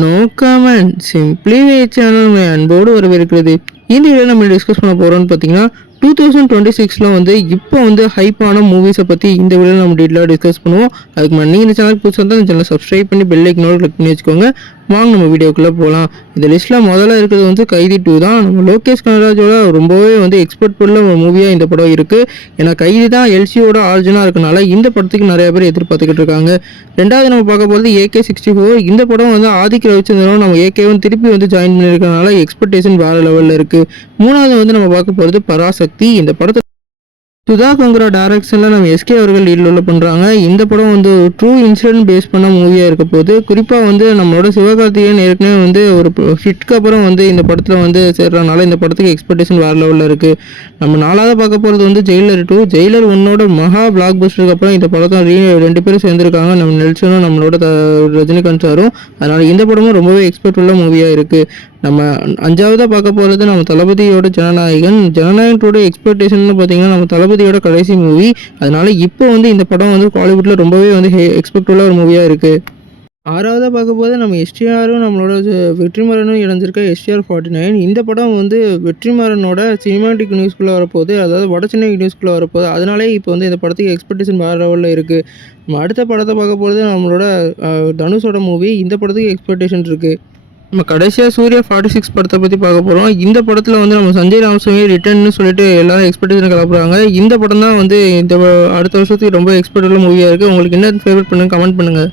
No comment simply வே channel அன்போடு வரவேற்கிறது. இந்த வீடியோ நம்ம டிஸ்கஸ் பண்ண போகிறோம்னு பார்த்தீங்கன்னா 2026 வந்து இப்போ வந்து ஹைப்பான மூவிஸை பற்றி இந்த வீடியோ நம்ம டீட்டெயிலாக டிஸ்கஸ் பண்ணுவோம். அதுக்கு முன்னாடி நீங்கள் இந்த சேனல் புதுசாக இருந்தால் இந்த சேனல் சப்ஸ்கிரைப் பண்ணி பெல் ஐக்கனோட கிளிக் பண்ணி வச்சுக்கோங்க. வாங்க நம்ம வீடியோக்குள்ளே போகலாம். இந்த லிஸ்ட்டில் முதல்ல இருக்கிறது வந்து கைதி 2 தான். நம்ம லோகேஷ் கனகராஜோட ரொம்பவே வந்து எக்ஸ்பெக்ட் உள்ள ஒரு மூவியாக இந்த படம் இருக்குது. ஏன்னா கைதி தான் எல்சியோட ஆர்ஜினாக இருக்கனால இந்த படத்துக்கு நிறைய பேர் எதிர்பார்த்துக்கிட்டு இருக்காங்க. ரெண்டாவது நம்ம பார்க்க போகிறது AK64. இந்த படம் வந்து ஆதிக்க ரவிச்சந்திரனும் நம்ம ஏகேவும் திருப்பி வந்து ஜாயின் பண்ணியிருக்கனால எக்ஸ்பெக்டேஷன் வேறு லெவலில் இருக்குது. மூணாவது வந்து நம்ம பார்க்க போகிறது பராசக்தி. இந்த படத்தை சுதா கங்கரா டைரக்ஷனில் நம்ம எஸ்கே அவர்கள் லீடில் பண்ணுறாங்க. இந்த படம் வந்து ட்ரூ இன்சிடென்ட் பேஸ் பண்ண மூவியாக இருக்க போது. குறிப்பாக வந்து நம்மளோட சிவகார்த்திகேயன் ஏற்கனவே வந்து ஒரு ஹிட்க்கு அப்புறம் வந்து இந்த படத்தில் வந்து சேர்றதுனால இந்த படத்துக்கு எக்ஸ்பெக்டேஷன் வேறு லெவலில் இருக்குது. நம்ம நாலாவது பார்க்க போகிறது வந்து ஜெயிலர் 2. ஜெயிலர் 1 மகா பிளாக் பஸ்டருக்கு அப்புறம் இந்த படத்தை ரெண்டு பேரும் சேர்ந்துருக்காங்க. நம்ம நெல்சனும் நம்மளோட ரஜினிகாந்த் சாரும். அதனால் இந்த படமும் ரொம்பவே எக்ஸ்பெக்ட் உள்ள மூவியாக இருக்குது. நம்ம அஞ்சாவதாக பார்க்க போகிறது நம்ம தளபதியோட ஜனநாயகன். ஜனநாயகனோட எக்ஸ்பெக்டேஷன் பார்த்தீங்கன்னா நம்ம தளபதியோட கடைசி மூவி. அதனால இப்போ வந்து இந்த படம் வந்து பாலிவுட்டில் ரொம்பவே வந்து எக்ஸ்பெக்ட் உள்ள ஒரு மூவியாக இருக்குது. ஆறாவதாக பார்க்க போது நம்ம எஸ்டிஆரும் நம்மளோட வெற்றிமாறனும் இணைஞ்சிருக்க STR49. இந்த படம் வந்து வெற்றிமாறனோட சினிமாட்டிக் நியூஸ்குள்ளே வரப்போகுது, அதாவது வட சென்னை நியூஸ்குள்ளே வரப்போகுது. அதனாலே இப்போ வந்து இந்த படத்துக்கு எக்ஸ்பெக்டேஷன் வேறு லெவலில் இருக்குது. நம்ம அடுத்த படத்தை பார்க்க போகிறது நம்மளோட தனுஷோட மூவி. இந்த படத்துக்கு எக்ஸ்பெக்டேஷன் இருக்குது. நம்ம கடைசியாக சூர்யா 46 படத்தை பற்றி பார்க்க போகிறோம். இந்த படத்தில் வந்து நம்ம சஞ்சய் ராமசாமி ரிட்டர்ன்னு சொல்லிட்டு எல்லாரும் எக்ஸ்பெக்டேஷன் கிளப்புறாங்க. இந்த படம் தான் வந்து இந்த அடுத்த வருஷத்துக்கு ரொம்ப எக்ஸ்பெக்ட் உள்ள மூவியாக இருக்குது. உங்களுக்கு என்ன ஃபேவரட் பண்ணுங்கள், கமெண்ட் பண்ணுங்கள்.